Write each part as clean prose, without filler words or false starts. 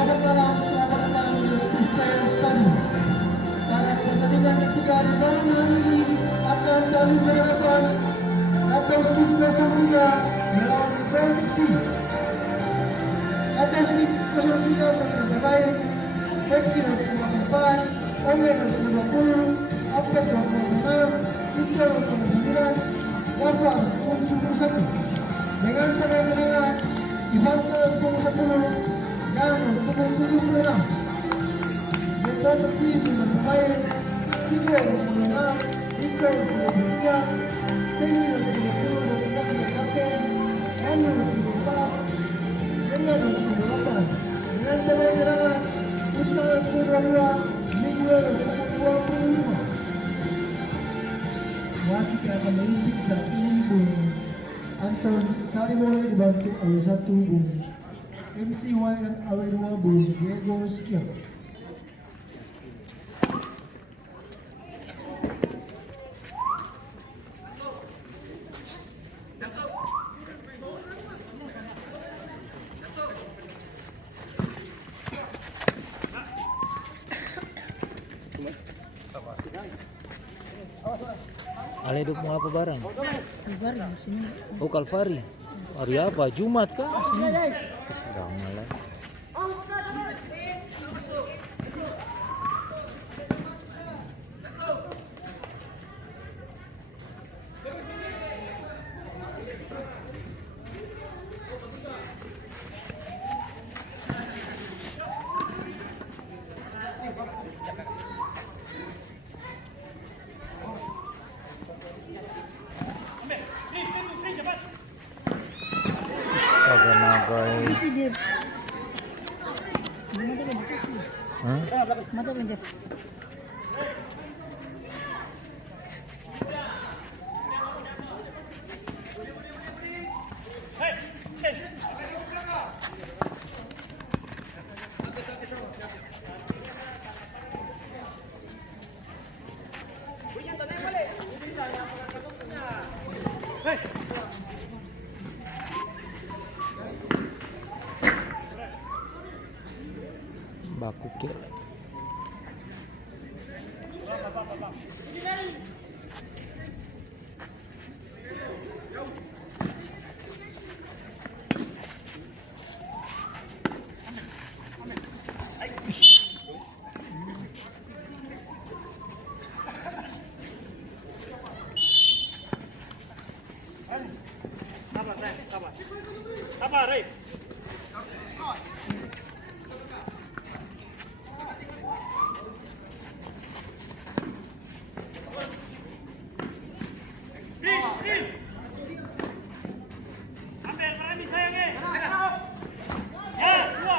Selamat malam, selamat datang di Freestyle Study. Para pertandingan ketiga di malam hari ini akan saling berhadapan atau skip 03 melawan Prediksi. Atau skip 03 bermain Prediksi 24, Online 20, Update 26, Intel 29, Wafah 71. Dengan penanganan Ivanka 10 dan 76. Metode tim dengan pemain 36, Iko 23, Stengi 20 dan kapten, Anu 24, Denya 28. Dengan pemain cadangan Utara 22, Miguel 25. Wasit yang akan memimpin saat ini Bung Anton Sarimore dibantu oleh satu Bung MCY dan AW2 Bung Diego Skill. Ale hidup mau apa barang? Kalvari sini. Oh Kalvari. Hari apa? Jumat kah? Udah malah. Kagak nagai. Hah? Mata pencet. Baku ke. Sabar, Rey. Ambil berani sayangnya. Ya, dua.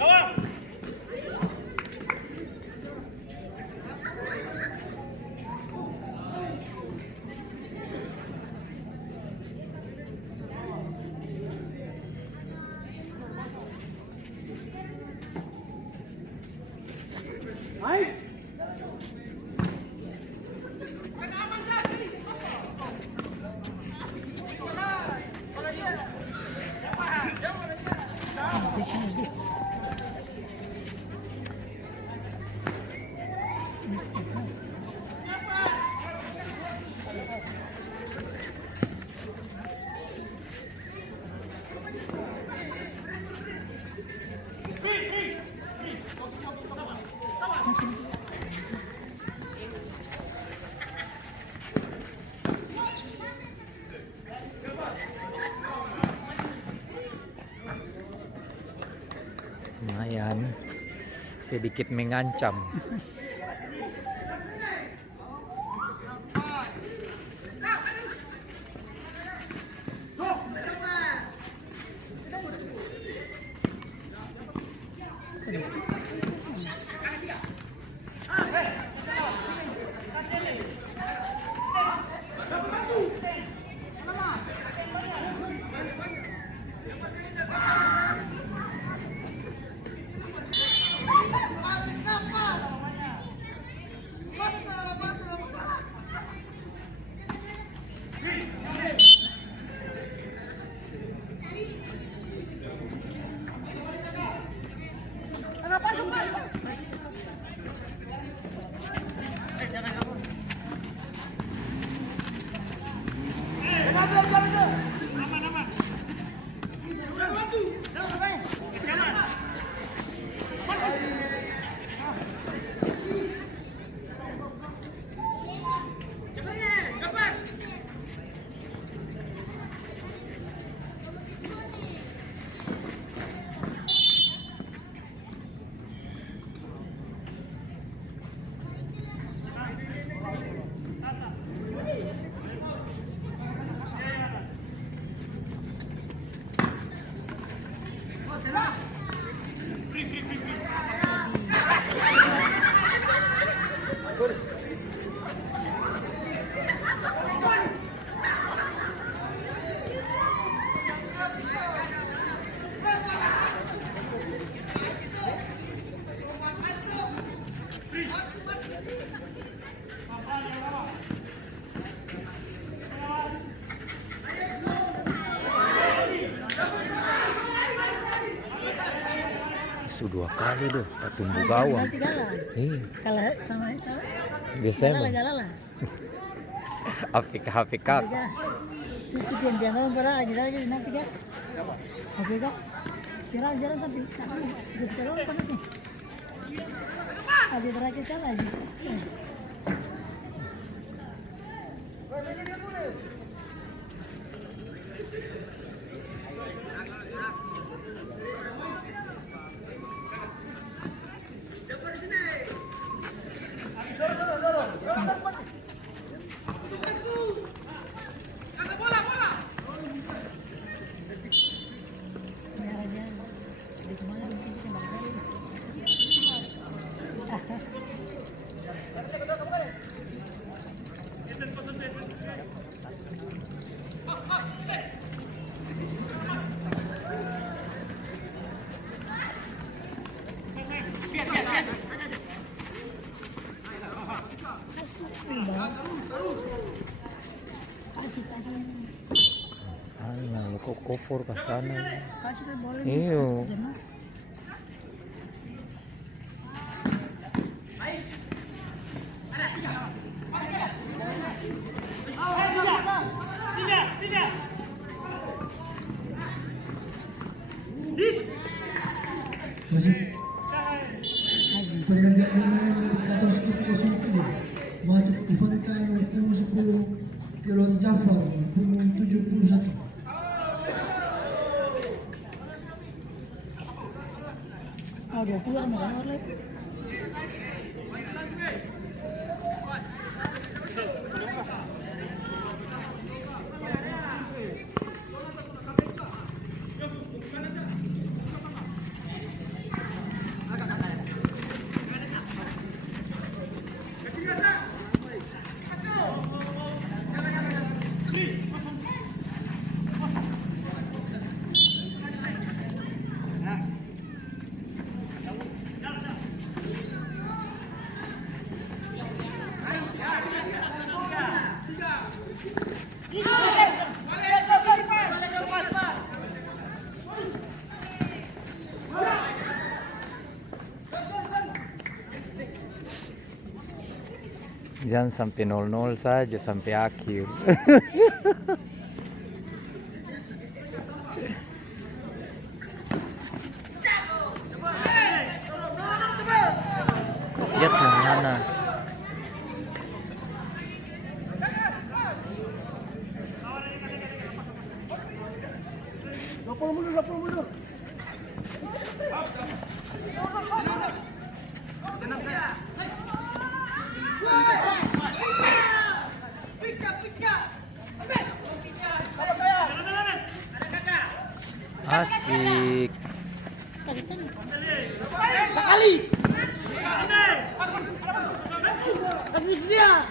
Gawang. Hai. Lumayan. Sedikit mengancam. Hey! Sudah 2 kali loh tumbuh gawang. Nanti kalah. Kalah sama Biasanya kalah mah kalah. Afik. Suci dia nggak pernah aja nanti kan. Oke kan? Jarang tapi kalau panas nih. Aja terakhir kalah aja. Alah, lu kok kofor ke sana. Kasih kan boleh. Iyo. Tidak. Masih pergantian atau skip 03 masuk Ivanka nomor punggung 10 Kiron Jafar punggung 71. Oh, dia keluar malah lagi. Jangan sampai 0-0 saja sampai akhir. Lihat mana. Asik. Sekali. Habis dia.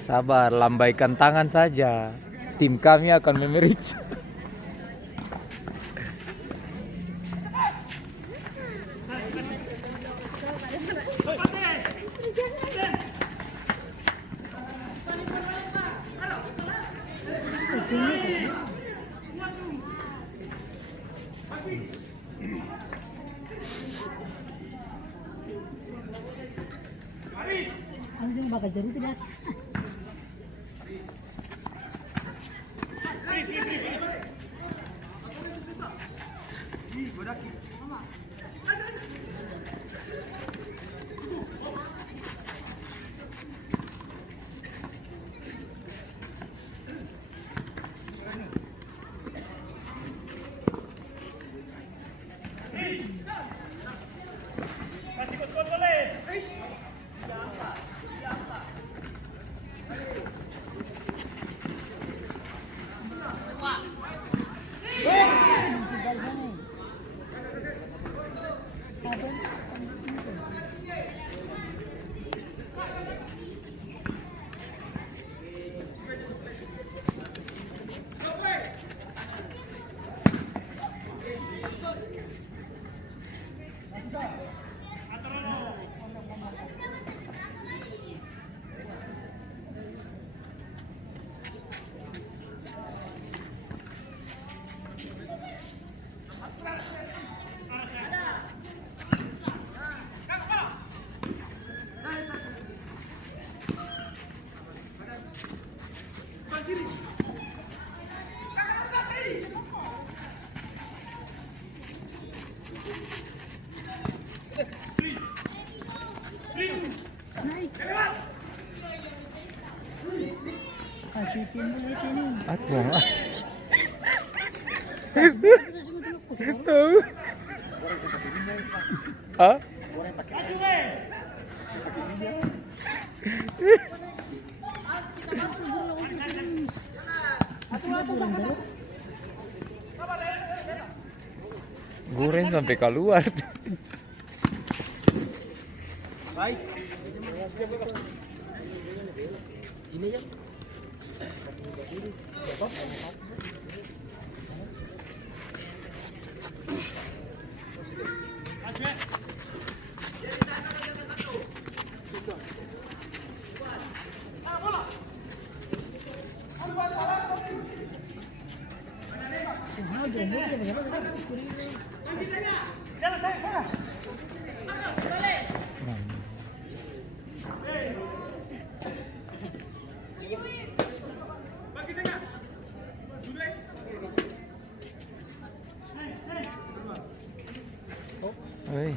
Sabar, lambaikan tangan saja. Tim kami akan memeriksa. Langsung bakal jadi tidak. Naik. Kasih timbul ini. Aduh. Tahu. Hah? Goreng sampai keluar. Oi.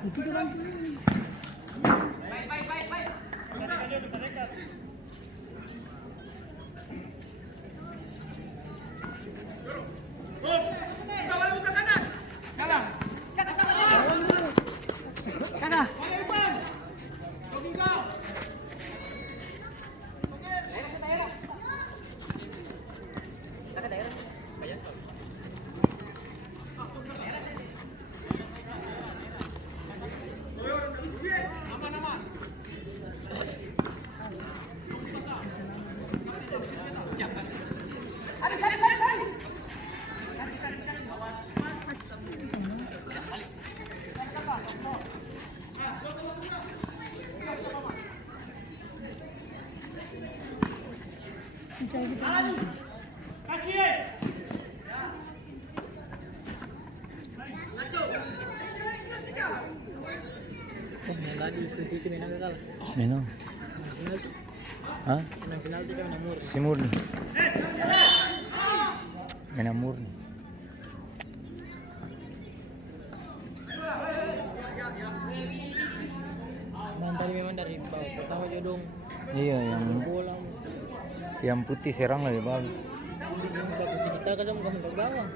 Itu kan. Kana. Kasih. Minum. Hah? Si Murni. Mainan Murni. Tadi memang dari bawah pertama jodong Iya, bola. yang putih serang lebih bagus. Kita kan sama ke bawah.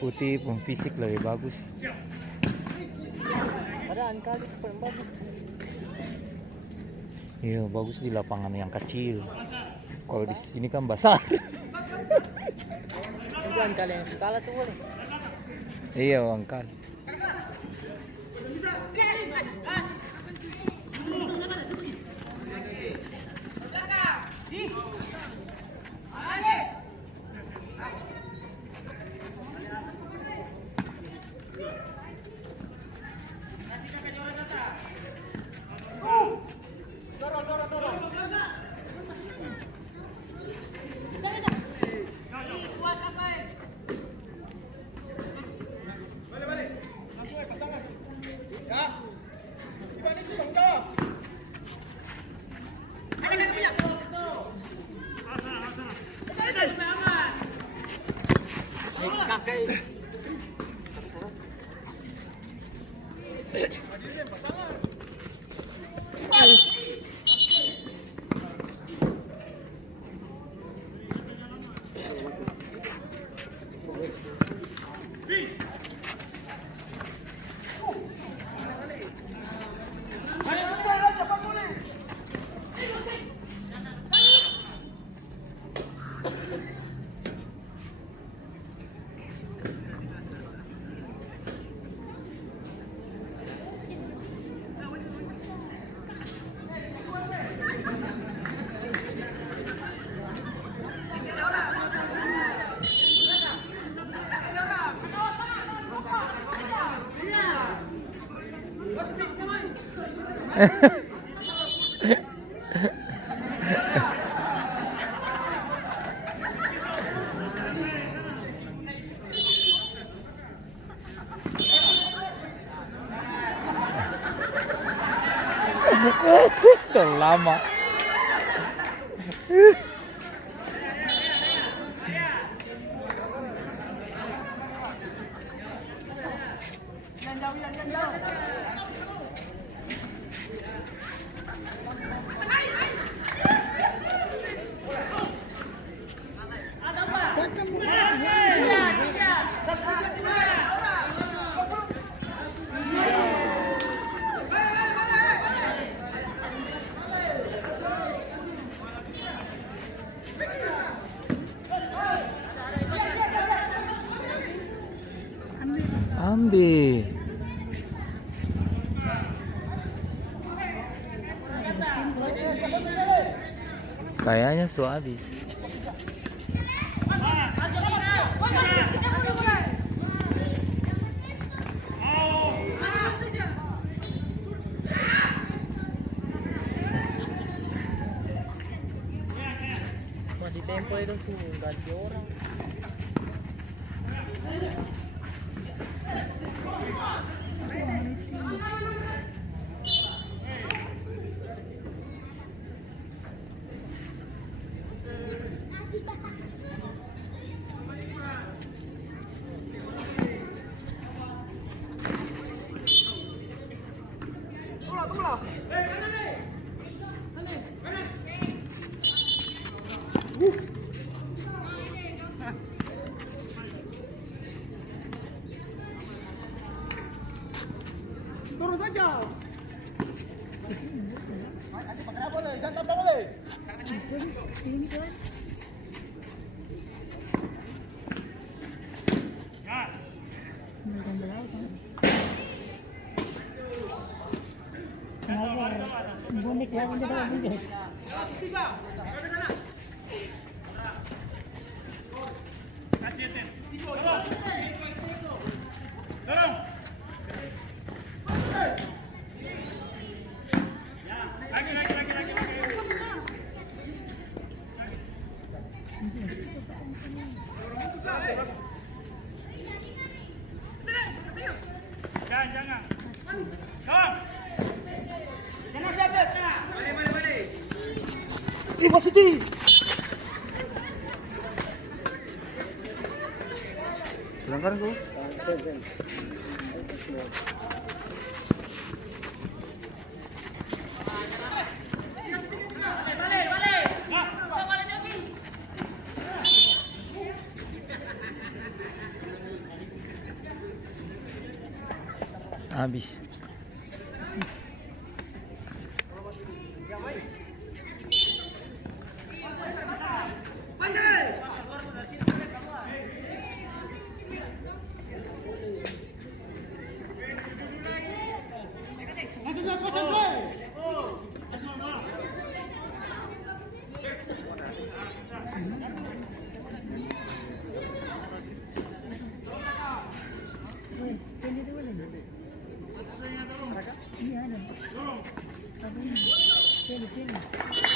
Putih pun fisik lebih bagus. Ada angka paling bagus. Iya, bagus di lapangan yang kecil. Kalau di sini kan basah. Itu angka yang skala tuh boleh. Iya, angkat. Terlalu lama. Ambil. Kayaknya tuh habis. Masih tempo itu tuh ganti orang. Turun saja. Ini kan. Bukan belau kan. Bonek yang ada dalam ini. Dorong. Lagi. Jangan. Dorong. Balik. Ih, Siti. Sedangkan tuh. Habis. Woi, ini tuh boleh. Iya ada. Tapi ini, pilih.